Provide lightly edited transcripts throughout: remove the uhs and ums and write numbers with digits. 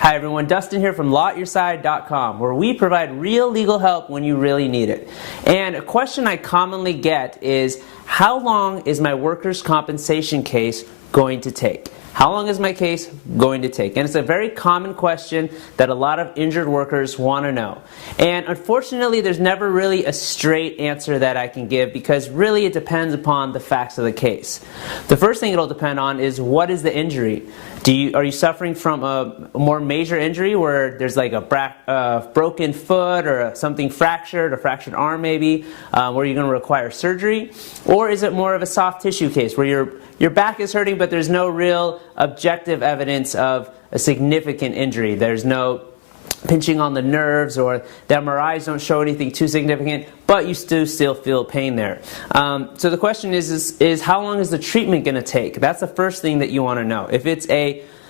Hi everyone, Dustin here from LawAtYourSide.com, where we provide real legal help when you really need it. And a question I commonly get is, how long is my workers' compensation case going to take? How long is my case going to take? And it's a very common question that a lot of injured workers want to know. And unfortunately, there's never really a straight answer that I can give, because really it depends upon the facts of the case. The first thing it'll depend on is, what is the injury? Are you suffering from a more major injury where there's like a broken foot or something fractured, a fractured arm maybe, where you're going to require surgery? Or is it more of a soft tissue case where your back is hurting, but there's no real objective evidence of a significant injury? There's no pinching on the nerves, or the MRIs don't show anything too significant, but you still feel pain there. So the question is how long is the treatment going to take? That's the first thing that you want to know. If it's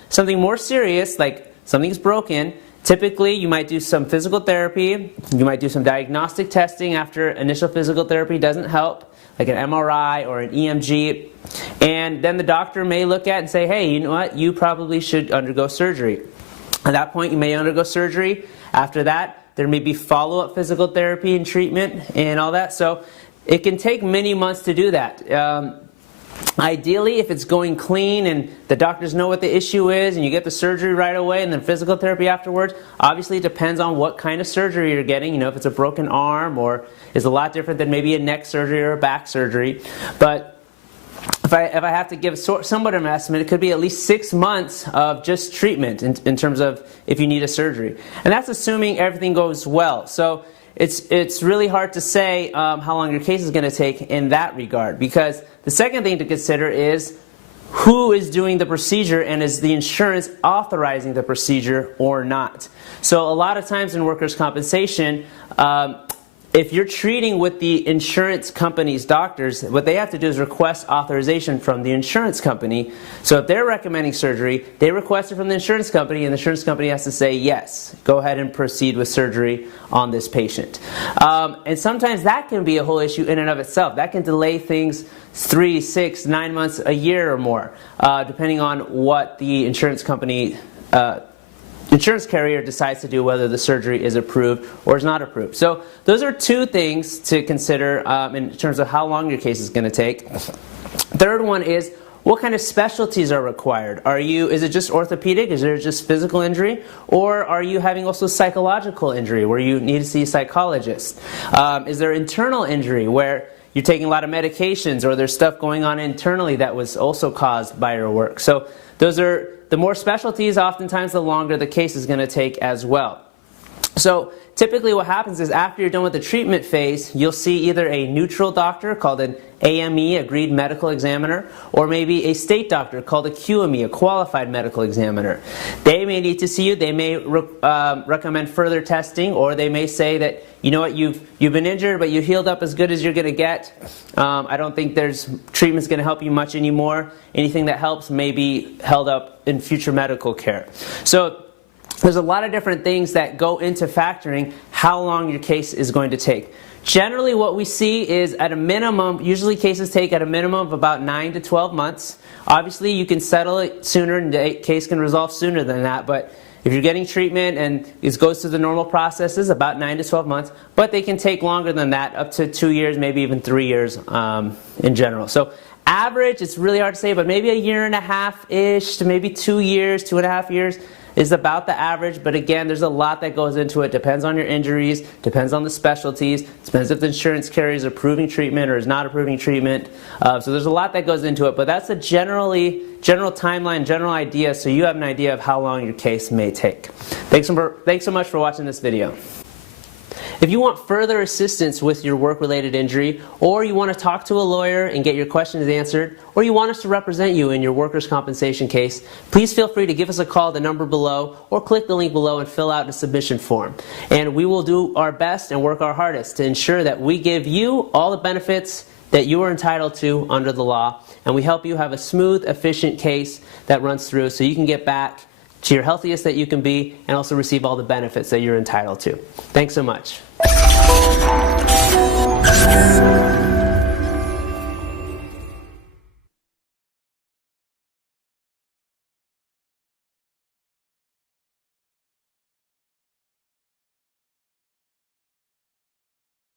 something more serious, like something's broken, typically you might do some physical therapy, you might do some diagnostic testing after initial physical therapy doesn't help, like an MRI or an EMG, and then the doctor may look at and say, hey, you know what, you probably should undergo surgery. At that point, you may undergo surgery. After that, there may be follow-up physical therapy and treatment and all that. So it can take many months to do that. Ideally, if it's going clean and the doctors know what the issue is and you get the surgery right away and then physical therapy afterwards, obviously it depends on what kind of surgery you're getting. You know, if it's a broken arm, or is a lot different than maybe a neck surgery or a back surgery. But if I have to give somewhat of an estimate, it could be at least 6 months of just treatment in terms of if you need a surgery. And that's assuming everything goes well. So it's really hard to say how long your case is going to take in that regard, because the second thing to consider is who is doing the procedure, and is the insurance authorizing the procedure or not. So a lot of times in workers' compensation, if you're treating with the insurance company's doctors, what they have to do is request authorization from the insurance company. So if they're recommending surgery, they request it from the insurance company, and the insurance company has to say, yes, go ahead and proceed with surgery on this patient. And sometimes that can be a whole issue in and of itself. That can delay things 3, 6, 9 months, a year or more, depending on what the insurance company insurance carrier decides to do, whether the surgery is approved or is not approved. So those are two things to consider in terms of how long your case is going to take. Third one is, what kind of specialties are required? Is it just orthopedic? Is there just physical injury? Or are you having also psychological injury where you need to see a psychologist? Is there internal injury where you're taking a lot of medications, or there's stuff going on internally that was also caused by your work? So those are the more specialties, oftentimes the longer the case is going to take as well. So typically what happens is, after you're done with the treatment phase, you'll see either a neutral doctor called an AME, Agreed Medical Examiner, or maybe a state doctor called a QME, a Qualified Medical Examiner. They may need to see you. They may recommend further testing, or they may say that, you know what, you've been injured, but you healed up as good as you're going to get. I don't think treatment's going to help you much anymore. Anything that helps may be held up in future medical care. So there's a lot of different things that go into factoring how long your case is going to take. Generally, what we see is, at a minimum, usually cases take at a minimum of about 9 to 12 months. Obviously, you can settle it sooner, and the case can resolve sooner than that, but if you're getting treatment and it goes through the normal processes, about 9 to 12 months, but they can take longer than that, up to 2 years, maybe even 3 years in general. So average, it's really hard to say, but maybe 1.5 years-ish to maybe 2 years, 2.5 years is about the average. But again, there's a lot that goes into it. Depends on your injuries, depends on the specialties, depends if the insurance carrier is approving treatment or is not approving treatment. So there's a lot that goes into it, but that's a general timeline, general idea, so you have an idea of how long your case may take. Thanks so much for watching this video. If you want further assistance with your work-related injury, or you want to talk to a lawyer and get your questions answered, or you want us to represent you in your workers' compensation case, please feel free to give us a call at the number below, or click the link below and fill out a submission form. And we will do our best and work our hardest to ensure that we give you all the benefits that you are entitled to under the law, and we help you have a smooth, efficient case that runs through so you can get back to your healthiest that you can be, and also receive all the benefits that you're entitled to. Thanks so much.